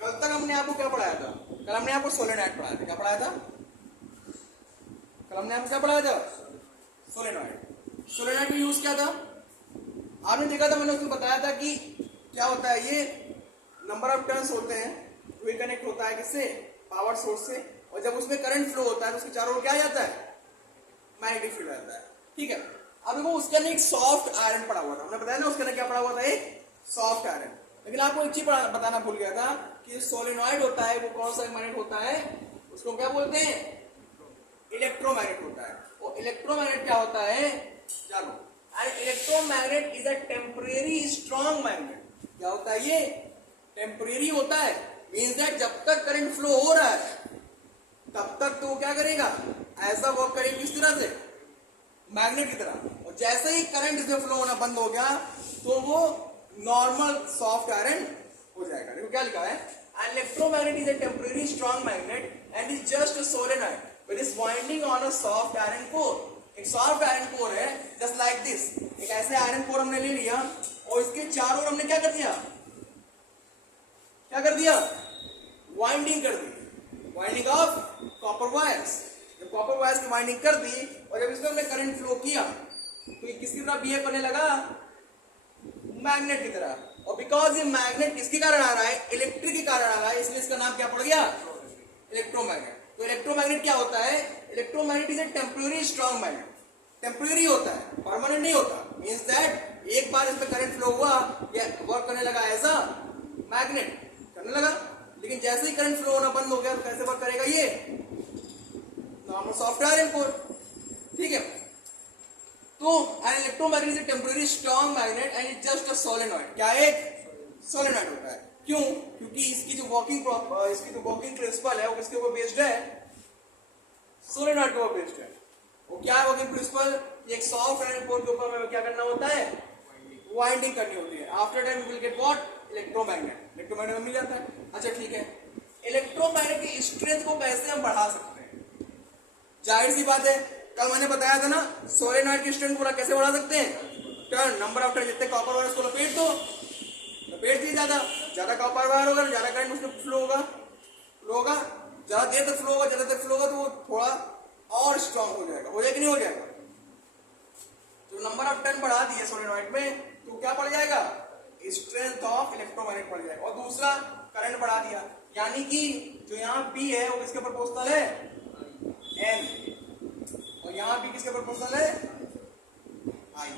कल तक हमने आपको क्या पढ़ाया था? कल हमने आपको सोलेनॉइड पढ़ाया था। क्या पढ़ाया था? कल हमने आपको क्या पढ़ाया था? सोलेनॉइड। सोलेनॉइड में यूज क्या था? आपने देखा था, मैंने उसमें बताया था कि क्या होता है, ये नंबर ऑफ टर्न्स होते हैं, वे कनेक्ट होता है किससे? पावर सोर्स से। और जब उसमें करंट फ्लो होता है तो उसके चारों ओर क्या आ जाता है? मैग्नेटिक फील्ड आता है। ठीक है, अब देखो उसके अंदर एक सॉफ्ट आयरन पड़ा हुआ था, हमने बताया ना उसके अंदर क्या पड़ा हुआ था? एक सॉफ्ट आयरन। लेकिन आपको एक चीज बताना भूल गया था कि सोलेनॉइड होता है वो कौन सा मैग्नेट होता है? उसको क्या बोलते हैं? इलेक्ट्रोमैग्नेट होता है। वो इलेक्ट्रोमैग्नेट क्या होता है? जानो, an electromagnet is a temporary strong magnet. क्या होता है ये? टेम्परेरी होता है। मीन्स दैट जब तक करंट फ्लो हो रहा है तब तक तो वो क्या करेगा? ऐसा वर्क करेगा किस तरह से? मैग्नेट की तरह। और जैसे ही करंट इसमें फ्लो होना बंद हो गया तो वो नॉर्मल सॉफ्ट आयरन हो जाएगा। देखो क्या लिखा है, an electromagnet is a temporary strong magnet and is just a solenoid with its winding on a soft iron core. एक सॉफ्ट आयरन कोर है जस्ट लाइक दिस। एक ऐसे आयरन कोर हमने ले लिया और इसके चारों ओर हमने क्या कर दिया? क्या कर दिया? वाइंडिंग कर दी। Winding of copper wires. जब कॉपर वायर्स की वाइंडिंग कर दी और जब इसमें हमने करंट फ्लो किया तो ये किसकी तरह बिहेव करने लगा? मैग्नेट की तरह। और बिकॉज ये मैग्नेट किसके कारण आ रहा है? इलेक्ट्रिक के कारण आ रहा है, इसलिए इसका नाम क्या पड़ गया? इलेक्ट्रोमैग्नेट। तो इलेक्ट्रोमैग्नेट क्या होता है? Electromagnet is a temporary strong magnet. Temporary होता है, परमानेंट नहीं होता। मीन्स दैट एक बार इसमें करंट फ्लो हुआ, ये वर्क करने लगा एज अ मैग्नेट, करने लगा। लेकिन जैसे ही करंट फ्लो होना बंद हो गया तो कैसे वर्क करेगा ये? Normal soft iron core. ठीक है, तो an electromagnet is a temporary strong magnet and is just a solenoid. क्या एक सोलेनॉइड होता है? क्यों? क्योंकि इसकी जो वर्किंग प्रिंसिपल है वो किसके ऊपर बेस्ड है? सोलेनॉइड के ऊपर बेस्ड है। वो क्या है वर्किंग प्रिंसिपल? एक सॉफ्ट आयरन कोर के ऊपर क्या करना होता है? वाइंडिंग करनी होती है। After that we will get what? Electromagnet. Electromagnet मिल जाता है। अच्छा ठीक है, इलेक्ट्रोमैग्नेट की स्ट्रेंथ को कैसे हम बढ़ा सकते हैं? जाहिर सी बात है, कल मैंने बताया था ना, सोलेनॉइड की स्ट्रेंथ को कैसे बढ़ा सकते हैं? Turn, number of turn. जितने कॉपर वायर उसको लपेट दो, लपेट दी ज्यादा कॉपर वायर होगा, ज्यादा करंट उसमें फ्लो होगा, ज्यादा देर तक फ्लो होगा तो वो थोड़ा और स्ट्रांग हो जाएगा। हो जाएगा कि नहीं हो जाएगा? जो नंबर ऑफ टर्न बढ़ा दिए सोलेनॉइड में तो क्या बढ़ जाएगा? स्ट्रेंथ ऑफ इलेक्ट्रोमैग्नेट बढ़ जाएगा। और दूसरा, करंट बढ़ा दिया, यानी कि जो यहाँ बी है वो किसके प्रोपोर्शनल है? एन। और यहाँ बी किसके प्रोपोर्शनल है? आई।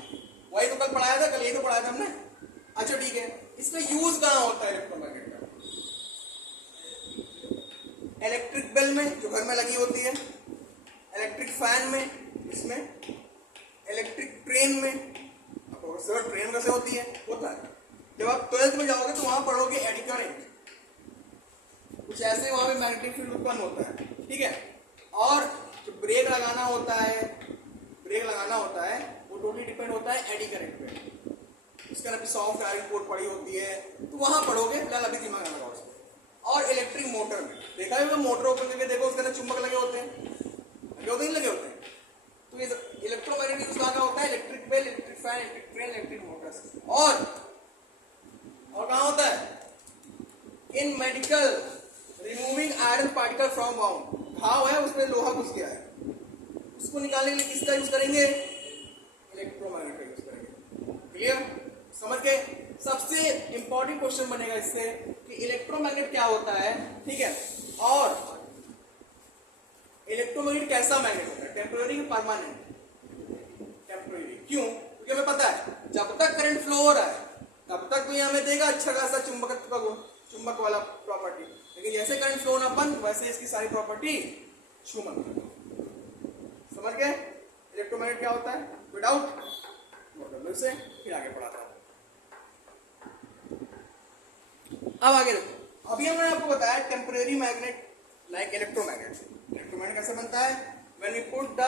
वही तो कल पढ़ाया था, कल यही तो पढ़ाया था हमने। अच्छा ठीक है, इसका यूज कहाँ होता है इलेक्ट्रोमैग्नेट का? इलेक्ट्रिक बेल में जो घर में लगी होती है, इलेक्ट्रिक फैन में, इसमें इलेक्ट्रिक ट्रेन में। ट्रेन कैसे होती है? होता है। जब आप 12th में जाओगे तो वहां पढ़ोगे एडी करंट, कुछ ऐसे वहां पे मैग्नेटिक फील्ड उत्पन्न होता है। ठीक है, और जो ब्रेक लगाना होता है वो टोटली डिपेंड होता है एडी करंट पे। उसके अंदर सॉफ्ट आयरन कोर पड़ी होती है तो वहां पढ़ोगे, फिलहाल अभी दिमाग लगा उसको। और इलेक्ट्रिक मोटर में देखा है, मोटर ओपन करके देखो, उसके अंदर चुंबक लगे होते हैं, लगे होते हैं। तो ये इलेक्ट्रोमैग्नेटिक यूज कहाँ होता है? Electric bell, electric fan, electric train, electric motors. और कहाँ होता है? In medical, removing iron particle from bound. घाव है उसमें लोहा घुस गया है, उसको निकालने के लिए किसका यूज करेंगे? इलेक्ट्रोमैग्नेट का यूज करेंगे। क्लियर? समझ गए? सबसे इंपॉर्टेंट क्वेश्चन बनेगा इससे कि इलेक्ट्रोमैग्नेट क्या होता है। ठीक है, और इलेक्ट्रोमैग्नेट कैसा मैग्नेट होता है? टेम्परेरी कि परमानेंट? टेम्परेरी। क्यों? क्योंकि हमें पता है जब तक करंट फ्लो हो रहा है तब तक तो ये हमें देगा अच्छा खासा चुंबक वाला प्रॉपर्टी, लेकिन जैसे करंट फ्लो होना बंद वैसे इसकी सारी प्रॉपर्टी छूमक। समझ गए इलेक्ट्रोमैग्नेट क्या होता है? विदाउट से फिर आगे पढ़ाता हूं। अब आगे देखो, अभी हमने आपको बताया temporary magnet like electromagnet. Electromagnet कैसे बनता है? When we put the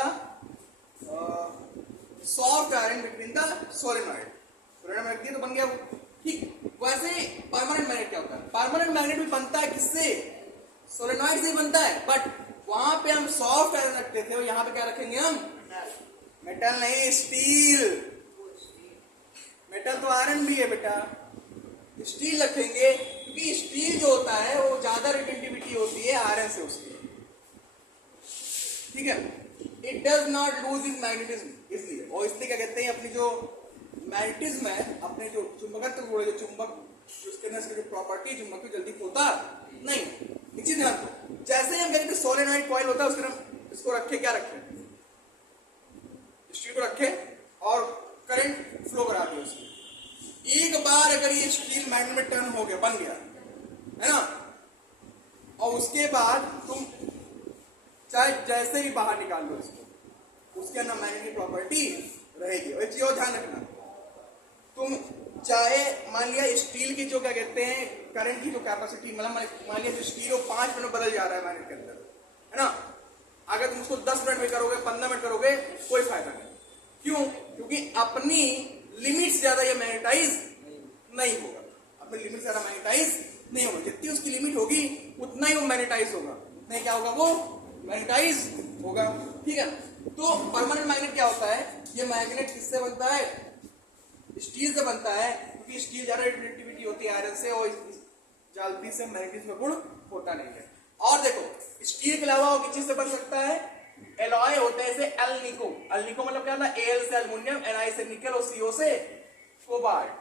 soft iron between the solenoid. Solenoid रख दिया तो बन गया वो। ठीक, वैसे परमानेंट मैग्नेट क्या होता है? परमानेंट मैग्नेट भी बनता है किससे? सोलेनॉइड से ही बनता है, बट वहां पे हम सॉफ्ट आयरन रखते थे और यहाँ पे क्या रखेंगे हम? मेटल नहीं, स्टील। मेटल तो आयरन भी है बेटा, स्टील रखेंगे क्योंकि स्टील जो होता है वो ज्यादा रिटेंटिविटी होती है आयरन से उसकी, ठीक है। It does not lose is magnetism, इसलिए, और इसलिए क्या कहते हैं अपनी जो मैग्नेटिज्म है, अपने जो चुंबकत्व गुण, जो चुंबक उसके अंदर इसकी जो प्रॉपर्टी चुंबक की जल्दी होता नहीं। नीचे ध्यान दो, जैसे ही हम कहते हैं सोलेनॉइड कॉइल होता है उसके हम इसको रखे, क्या रखे, स्टील को रखे और करंट फ्लो करा दिया उसमें। एक बार अगर ये स्टील मैग्नेट में टर्न हो गया, बन गया है ना, और उसके बाद तुम चाहे जैसे भी बाहर निकाल लो इसको, उसके अंदर मैग्नेटिक प्रॉपर्टी रहेगी। और एक चीज और ध्यान रखना, तुम चाहे मान लिया स्टील की जो क्या कहते हैं करंट की जो कैपेसिटी, मतलब मान लिया जो स्टील वो 5 मिनट में बदल जा रहा है मैग्नेट के अंदर, है ना, अगर तुम उसको 10 मिनट में करोगे, 15 मिनट करोगे, कोई फायदा नहीं। क्यों? क्योंकि अपनी लिमिट से ज्यादा ये मैग्नेटाइज नहीं होगा, अपनी लिमिट से ज्यादा मैग्नेटाइज नहीं होगा। जितनी उसकी लिमिट होगी उतना ही वो मैग्नेटाइज होगा, नहीं क्या होगा, वो मैग्नेटाइज होगा, ठीक है। तो परमानेंट मैग्नेट क्या होता है, ये मैग्नेट किससे बनता है, स्टील से बनता है, क्योंकि स्टील ज्यादा रिएक्टिविटी होती है आयरन से, और जल्दी से मैग्नेटिज्म गुण होता नहीं है। और देखो स्टील के अलावा किस चीज से बन सकता है, एलॉय होता है, जैसे एल्निको, एल्निको मतलब क्या होता है, एल से एल्युमिनियम, एनआई से निकल और सीओ से कोबाल्ट,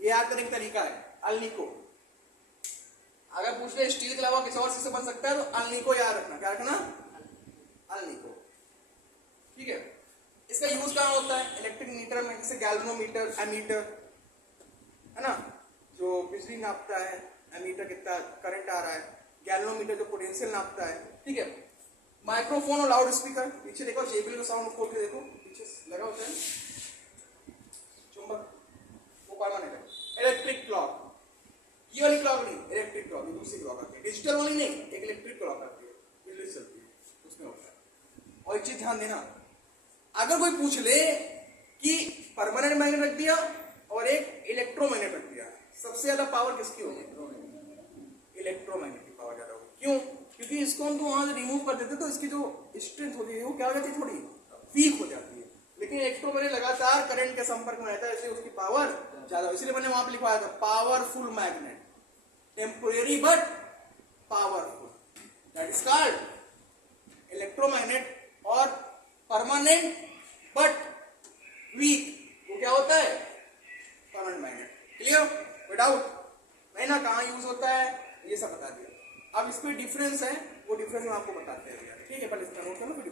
ये याद करने का तरीका है एल्निको। अगर पूछ ले स्टील के अलावा किसी और चीज से बन सकता है तो एल्निको याद रखना, क्या रखना, एल्निको, ठीक है। इसका यूज कहाँ होता है, इलेक्ट्रिक मीटर में, जैसे गैल्वेनोमीटर, एमीटर, है ना, जो बिजली नापता है, एमीटर कितना करंट आ रहा है, गैल्वेनोमीटर जो पोटेंशियल नापता है, ठीक है। माइक्रोफोन और लाउड स्पीकर, पीछे देखो जेबीएल का साउंड खोल के देखो, पीछे लगा होता है चुंबक, वो परमानेंट है। इलेक्ट्रिक क्लॉक, ये वाली क्लॉक नहीं, इलेक्ट्रिक क्लॉक, ये दूसरी क्लॉक आती है, डिजिटल वाली नहीं, एक इलेक्ट्रिक क्लॉक आती है, बिजली से चलती है, उसमें होता है। और एक चीज ध्यान देना, अगर कोई पूछ ले कि परमानेंट मैग्नेट रख दिया और एक इलेक्ट्रोमैग्नेट रख दिया, सबसे ज्यादा पावर किसकी होगी, इलेक्ट्रोमैग्नेटिक पावर ज्यादा होगी। क्यों? क्योंकि इसको हम तो वहां से रिमूव कर देते तो इसकी जो स्ट्रेंथ होती है वो क्या हो जाती है, थोड़ी वीक हो जाती है। लेकिन इलेक्ट्रोमैग्नेट लगातार करंट के संपर्क में रहता है, इसलिए उसकी पावर ज्यादा, इसलिए मैंने वहां पर लिखवाया था powerful magnet, temporary but powerful, that is called electromagnet. और परमानेंट बट वीक, वो क्या होता है, परमानेंट मैग्नेट। क्लियर, विदाउट नहीं ना, कहाँ यूज होता है ये सब बता दिया। अब इसमें डिफरेंस है, वो डिफरेंस हम आपको बताते हैं, ठीक है, पहले इसका नोट करो।